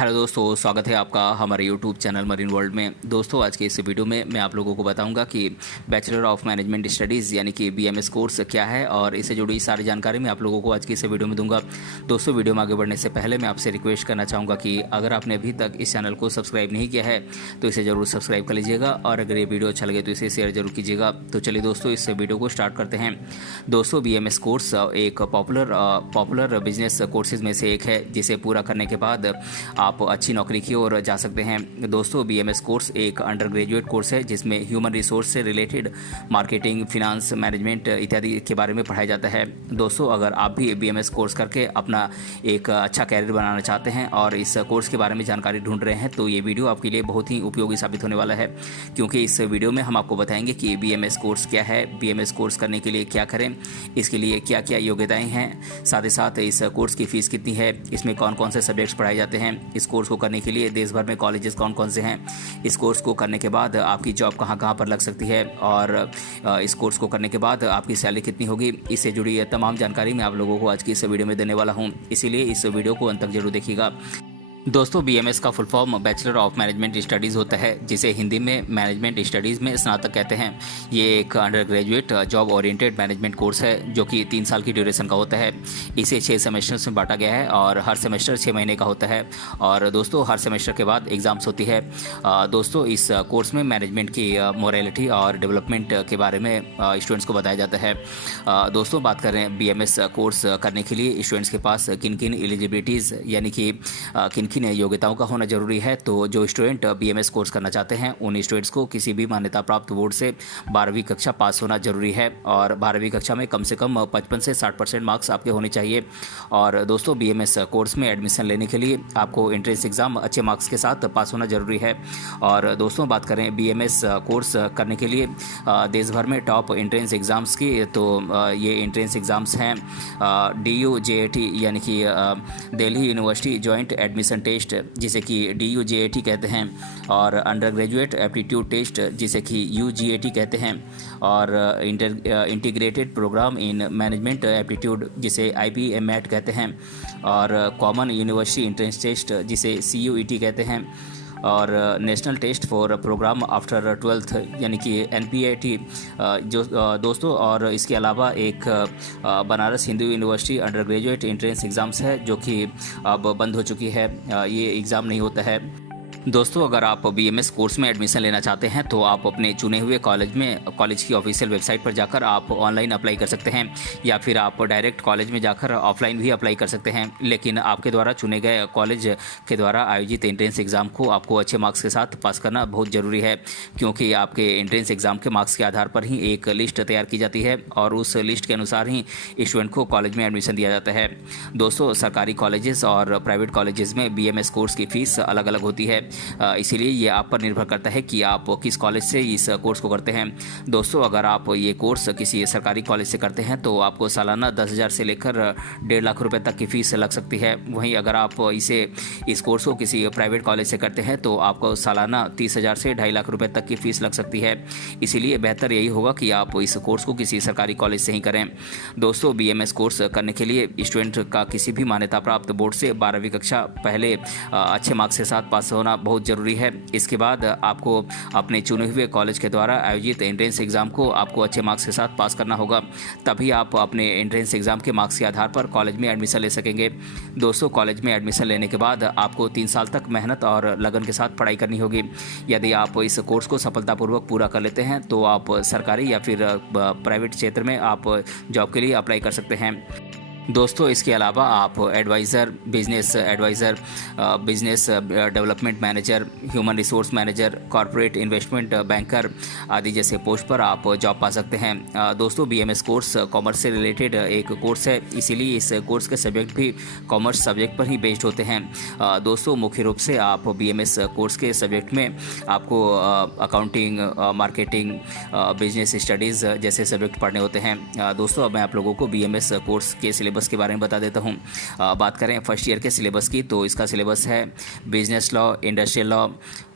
Hello दोस्तों, स्वागत है आपका हमारे यूट्यूब चैनल मरीन वर्ल्ड में। दोस्तों, आज के इस वीडियो में मैं आप लोगों को बताऊंगा कि बैचलर ऑफ मैनेजमेंट स्टडीज़ यानी कि बीएमएस कोर्स क्या है और इससे जुड़ी सारी जानकारी मैं आप लोगों को आज की इस वीडियो में दूंगा। दोस्तों, वीडियो में आगे बढ़ने से पहले मैं आपसे रिक्वेस्ट करना चाहूँगा कि अगर आपने अभी तक इस चैनल को सब्सक्राइब नहीं किया है तो इसे ज़रूर सब्सक्राइब कर लीजिएगा और अगर ये वीडियो अच्छा लगे तो इसे शेयर जरूर कीजिएगा। तो चलिए दोस्तों, इस वीडियो को स्टार्ट करते हैं। दोस्तों, बीएमएस कोर्स एक पॉपुलर बिजनेस कोर्सेज में से एक है जिसे पूरा करने के बाद आप अच्छी नौकरी की ओर जा सकते हैं। दोस्तों, बीएमएस कोर्स एक अंडर ग्रेजुएट कोर्स है जिसमें ह्यूमन रिसोर्स से रिलेटेड मार्केटिंग, फिनांस, मैनेजमेंट इत्यादि के बारे में पढ़ाया जाता है। दोस्तों, अगर आप भी बीएमएस कोर्स करके अपना एक अच्छा कैरियर बनाना चाहते हैं और इस कोर्स के बारे में जानकारी ढूंढ रहे हैं तो ये वीडियो आपके लिए बहुत ही उपयोगी साबित होने वाला है, क्योंकि इस वीडियो में हम आपको बताएंगे कि बीएमएस कोर्स क्या है, बीएमएस कोर्स करने के लिए क्या करें, इसके लिए क्या क्या योग्यताएं हैं, साथ ही साथ इस कोर्स की फीस कितनी है, इसमें कौन कौन से सब्जेक्ट्स पढ़ाए जाते हैं, इस कोर्स को करने के लिए देश भर में कॉलेजेस कौन कौन से हैं, इस कोर्स को करने के बाद आपकी जॉब कहाँ कहाँ पर लग सकती है और इस कोर्स को करने के बाद आपकी सैलरी कितनी होगी, इससे जुड़ी तमाम जानकारी मैं आप लोगों को आज की इस वीडियो में देने वाला हूँ। इसीलिए इस वीडियो को अंत तक जरूर देखिएगा। दोस्तों, बीएमएस का full form bachelor of management studies होता है, जिसे हिंदी में मैनेजमेंट स्टडीज़ में स्नातक कहते हैं। ये एक under graduate job oriented management course है जो कि 3 साल की ड्यूरेशन का होता है। इसे 6 सेमेस्टर्स में बांटा गया है और हर सेमेस्टर 6 महीने का होता है और दोस्तों हर सेमेस्टर के बाद एग्ज़ाम्स होती है। दोस्तों, इस कोर्स में मैनेजमेंट की मोरालिटी और डेवलपमेंट के बारे में स्टूडेंट्स को बताया जाता है। दोस्तों, बात करें बीएमएस कोर्स करने के लिए स्टूडेंट्स के पास किन किन एलिजिबिलिटीज़ यानी कि किन योग्यताओं का होना जरूरी है, तो जो स्टूडेंट बीएमएस कोर्स करना चाहते हैं उन स्टूडेंट्स को किसी भी मान्यता प्राप्त बोर्ड से 12वीं कक्षा पास होना जरूरी है और 12वीं कक्षा में कम से कम 55 से 60% मार्क्स आपके होने चाहिए। और दोस्तों, बीएमएस कोर्स में एडमिशन लेने के लिए आपको एंट्रेंस एग्ज़ाम अच्छे मार्क्स के साथ पास होना जरूरी है। और दोस्तों, बात करें बीएमएस कोर्स करने के लिए देश भर में टॉप एंट्रेंस एग्ज़ाम्स की, तो ये एंट्रेंस एग्ज़ाम्स हैं DUJAT यानी कि Delhi university joint admission test जिसे कि DUJAT कहते हैं, और अंडर ग्रेजुएट एप्टीट्यूड टेस्ट जिसे कि UGAT कहते हैं, और integrated programme in management aptitude जिसे IPMAT कहते हैं, और कॉमन यूनिवर्सिटी एंट्रेंस टेस्ट जिसे CUET कहते हैं, और national test for programme after 12th यानी कि NPAT जो दोस्तों, और इसके अलावा एक Banaras Hindu university under graduate entrance exams है जो कि अब बंद हो चुकी है, ये एग्ज़ाम नहीं होता है। दोस्तों, अगर आप बीएमएस कोर्स में एडमिशन लेना चाहते हैं तो आप अपने चुने हुए कॉलेज की ऑफिशियल वेबसाइट पर जाकर आप ऑनलाइन अप्लाई कर सकते हैं या फिर आप डायरेक्ट कॉलेज में जाकर ऑफलाइन भी अप्लाई कर सकते हैं। लेकिन आपके द्वारा चुने गए कॉलेज के द्वारा आयोजित एंट्रेंस एग्ज़ाम को आपको अच्छे मार्क्स के साथ पास करना बहुत ज़रूरी है, क्योंकि आपके एंट्रेंस एग्ज़ाम के मार्क्स के आधार पर ही एक लिस्ट तैयार की जाती है और उस लिस्ट के अनुसार ही स्टूडेंट को कॉलेज में एडमिशन दिया जाता है। दोस्तों, सरकारी कॉलेजेस और प्राइवेट कॉलेजेस में बीएमएस कोर्स की फ़ीस अलग अलग होती है, इसीलिए ये आप पर निर्भर करता है कि आप किस कॉलेज से इस कोर्स को करते हैं। दोस्तों, अगर आप ये कोर्स किसी सरकारी कॉलेज से करते हैं तो आपको सालाना 10,000 से लेकर 1.5 लाख रुपए तक की फ़ीस लग सकती है। वहीं अगर आप इस कोर्स को किसी प्राइवेट कॉलेज से करते हैं तो आपको सालाना 30,000 से 2.5 लाख रुपए तक की फ़ीस लग सकती है। इसीलिए बेहतर यही होगा कि आप इस कोर्स को किसी सरकारी कॉलेज से ही करें। दोस्तों, बीएमएस कोर्स करने के लिए स्टूडेंट का किसी भी मान्यता प्राप्त बोर्ड से 12वीं कक्षा पहले अच्छे मार्क्स के साथ पास होना बहुत ज़रूरी है। इसके बाद आपको अपने चुने हुए कॉलेज के द्वारा आयोजित एंट्रेंस एग्ज़ाम को आपको अच्छे मार्क्स के साथ पास करना होगा, तभी आप अपने एंट्रेंस एग्ज़ाम के मार्क्स के आधार पर कॉलेज में एडमिशन ले सकेंगे। दोस्तों, कॉलेज में एडमिशन लेने के बाद आपको 3 साल तक मेहनत और लगन के साथ पढ़ाई करनी होगी। यदि आप इस कोर्स को सफलतापूर्वक पूरा कर लेते हैं तो आप सरकारी या फिर प्राइवेट क्षेत्र में आप जॉब के लिए अप्लाई कर सकते हैं। दोस्तों, इसके अलावा आप advisor, business advisor, business development manager, human resource manager, corporate investment banker आदि जैसे पोस्ट पर आप जॉब पा सकते हैं। दोस्तों, बीएमएस कोर्स कॉमर्स से रिलेटेड एक कोर्स है, इसीलिए इस कोर्स के सब्जेक्ट भी कॉमर्स सब्जेक्ट पर ही बेस्ड होते हैं। दोस्तों, मुख्य रूप से आप बीएमएस कोर्स के सब्जेक्ट में आपको अकाउंटिंग, मार्केटिंग, बिजनेस स्टडीज़ जैसे सब्जेक्ट पढ़ने होते हैं। दोस्तों, अब मैं आप लोगों को बीएमएस कोर्स के सिलेबस के बारे में बता देता हूँ। बात करें फर्स्ट ईयर के सिलेबस की, तो इसका सिलेबस है business law, industrial law,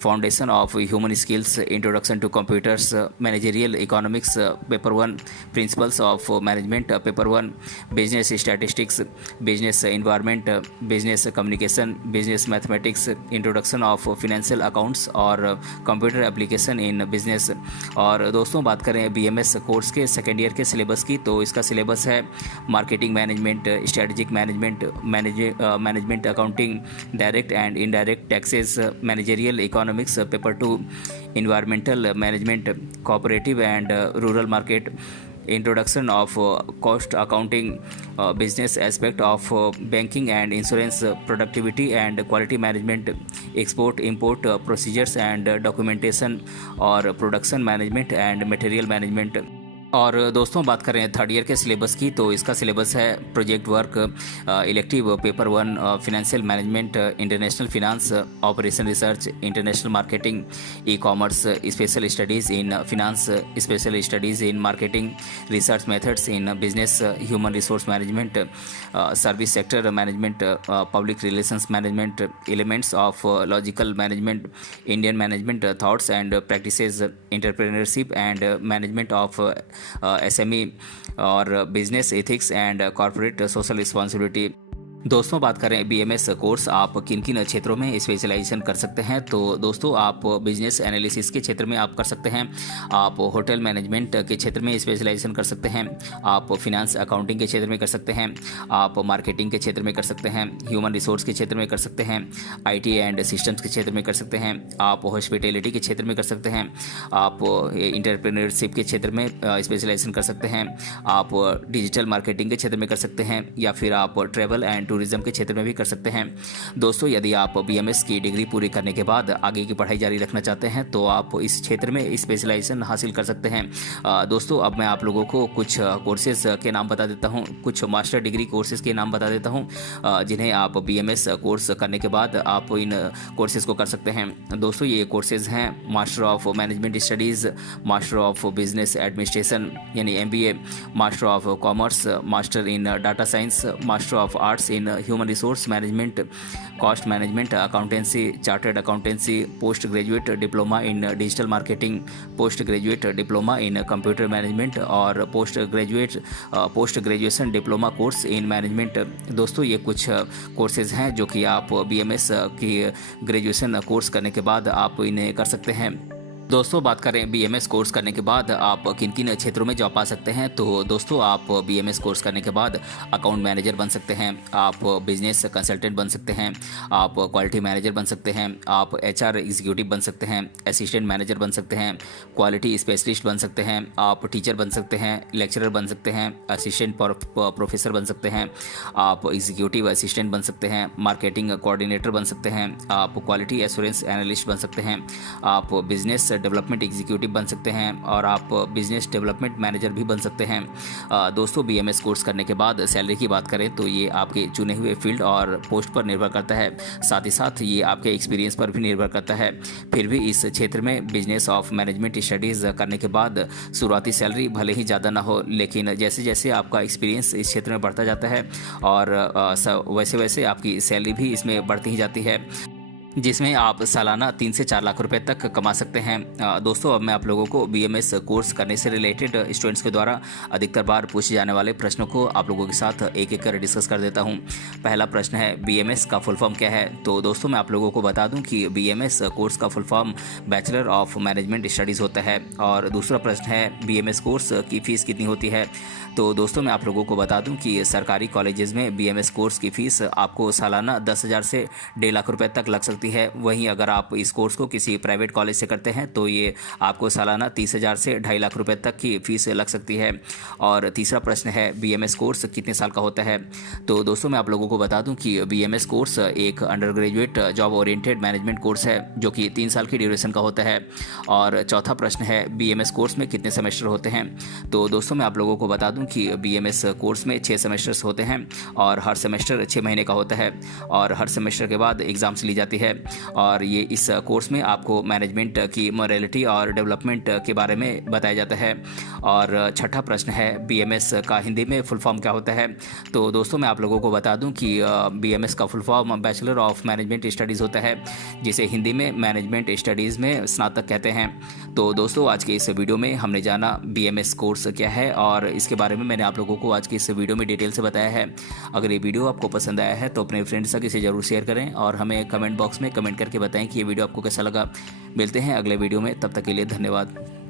foundation of human skills, introduction to computers, managerial economics paper 1, principles of management paper 1, business statistics, business environment, business communication, business mathematics, introduction of financial accounts और computer application in business. और दोस्तों बात करें BMS course के second year के syllabus की, तो इसका सिलेबस है marketing management, strategic management, management accounting, direct and indirect taxes, managerial economics paper 2, environmental management, cooperative and rural market, introduction of cost accounting, business aspect of banking and insurance, productivity and quality management, export import procedures and documentation, और production management and material management। और दोस्तों बात करें third year के syllabus की, तो इसका syllabus है project work, elective paper 1, financial management, international finance, operation research, international marketing, e commerce, special studies in finance, special studies in marketing, research methods in business, human resource management, service sector management, public relations management, elements of logical management, Indian management thoughts and practices, entrepreneurship and management of SME, और business ethics and corporate social responsibility. दोस्तों बात करें BMS course आप किन किन क्षेत्रों में specialisation कर सकते हैं, तो दोस्तों आप बिजनेस एनालिसिस के क्षेत्र में आप कर सकते हैं, आप होटल मैनेजमेंट के क्षेत्र में स्पेशलाइजेशन कर सकते हैं, आप फिनांस अकाउंटिंग के क्षेत्र में कर सकते हैं, आप मार्केटिंग के क्षेत्र में कर सकते हैं, ह्यूमन रिसोर्स के क्षेत्र में कर सकते हैं, IT एंड सिस्टम्स के क्षेत्र में कर सकते हैं, आप हॉस्पिटैलिटी के क्षेत्र में कर सकते हैं, आप एंटरप्रेन्योरशिप के क्षेत्र में स्पेशलाइजेशन कर सकते हैं, आप डिजिटल मार्केटिंग के क्षेत्र में कर सकते हैं, या फिर आप ट्रैवल एंड टूरिज्म के क्षेत्र में भी कर सकते हैं। दोस्तों यदि आप BMS की डिग्री पूरी करने के बाद आगे की पढ़ाई जारी रखना चाहते हैं तो आप इस क्षेत्र में स्पेशलाइजेशन हासिल कर सकते हैं। दोस्तों अब मैं आप लोगों को कुछ कोर्सेज के नाम बता देता हूं, कुछ मास्टर डिग्री कोर्सेज के नाम बता देता हूं जिन्हें आप BMS कोर्स करने के बाद आप इन कोर्सेज को कर सकते हैं। दोस्तों ये कोर्सेज हैं master of management studies, master of business administration यानी MBA, master of commerce, master in data science, master of arts in human resource management, cost management accountancy, chartered accountancy, post graduate diploma in digital marketing, post graduate diploma in computer management, और post graduation diploma course in management. दोस्तों ये कुछ courses हैं जो कि आप BMS की graduation course करने के बाद आप इन्हें कर सकते हैं। दोस्तों बात करें BMS कोर्स करने के बाद आप किन किन क्षेत्रों में जॉब पा सकते हैं, तो दोस्तों आप BMS कोर्स करने के बाद अकाउंट मैनेजर बन सकते हैं, आप बिजनेस कंसल्टेंट बन सकते हैं, आप क्वालिटी मैनेजर बन सकते हैं, आप HR एग्जीक्यूटिव बन सकते हैं, असिस्टेंट मैनेजर बन सकते हैं, क्वालिटी स्पेशलिस्ट बन सकते हैं, आप टीचर बन सकते हैं, लेक्चरर बन सकते हैं, असिस्टेंट प्रोफेसर बन सकते हैं, आप एग्जीक्यूटिव असिस्टेंट बन सकते हैं, मार्केटिंग कोऑर्डिनेटर बन सकते हैं, आप क्वालिटी एश्योरेंस एनालिस्ट बन सकते हैं, आप बिजनेस डेवलपमेंट एग्जीक्यूटिव बन सकते हैं, और आप बिजनेस डेवलपमेंट मैनेजर भी बन सकते हैं। दोस्तों BMS कोर्स करने के बाद सैलरी की बात करें तो ये आपके चुने हुए फील्ड और पोस्ट पर निर्भर करता है, साथ ही साथ ये आपके एक्सपीरियंस पर भी निर्भर करता है। फिर भी इस क्षेत्र में बिजनेस ऑफ मैनेजमेंट स्टडीज़ करने के बाद शुरुआती सैलरी भले ही ज़्यादा ना हो, लेकिन जैसे जैसे आपका एक्सपीरियंस इस क्षेत्र में बढ़ता जाता है और वैसे वैसे आपकी सैलरी भी इसमें बढ़ती ही जाती है, जिसमें आप सालाना 3 से 4 लाख रुपए तक कमा सकते हैं। दोस्तों अब मैं आप लोगों को BMS कोर्स करने से रिलेटेड स्टूडेंट्स के द्वारा अधिकतर बार पूछे जाने वाले प्रश्नों को आप लोगों के साथ एक एक कर डिस्कस कर देता हूं। पहला प्रश्न है BMS का फुल फॉर्म क्या है, तो दोस्तों मैं आप लोगों को बता दूं कि BMS कोर्स का full form bachelor of management studies होता है। और दूसरा प्रश्न है BMS कोर्स की फ़ीस कितनी होती है, तो दोस्तों मैं आप लोगों को बता दूं कि सरकारी कॉलेजेस में BMS कोर्स की फ़ीस आपको सालाना 10,000 से 1.5 लाख रुपए तक लग सकती है। वहीं अगर आप इस कोर्स को किसी प्राइवेट कॉलेज से करते हैं तो ये आपको सालाना 30,000 से 2.5 लाख रुपए तक की फ़ीस लग सकती है। और तीसरा प्रश्न है BMS कोर्स कितने साल का होता है, तो दोस्तों मैं आप लोगों को बता दूं कि BMS कोर्स एक under graduate job oriented management course है जो कि 3 साल की ड्यूरेशन का होता है। और चौथा प्रश्न है BMS कोर्स में कितने सेमेस्टर होते हैं, तो दोस्तों मैं आप लोगों को बता दूं कि BMS कोर्स में 6 सेमेस्टर्स होते हैं और हर सेमेस्टर 6 महीने का होता है और हर सेमेस्टर के बाद एग्ज़ाम्स ली जाती है। और ये इस कोर्स में आपको मैनेजमेंट की मोरालिटी और डेवलपमेंट के बारे में बताया जाता है। और छठा प्रश्न है BMS का हिंदी में फुल फॉर्म क्या होता है। तो दोस्तों मैं आप लोगों को बता दूं कि BMS का full form bachelor of management studies होता है, जिसे हिंदी में मैनेजमेंट स्टडीज़ में स्नातक कहते हैं। तो दोस्तों आज के इस वीडियो में हमने जाना BMS कोर्स क्या है और इसके बारे में मैंने आप लोगों को आज की इस वीडियो में डिटेल से बताया है। अगर ये वीडियो आपको पसंद आया है तो अपने फ्रेंड्स तक इसे ज़रूर शेयर करें और हमें कमेंट बॉक्स में कमेंट करके बताएं कि ये वीडियो आपको कैसा लगा। मिलते हैं अगले वीडियो में, तब तक के लिए धन्यवाद।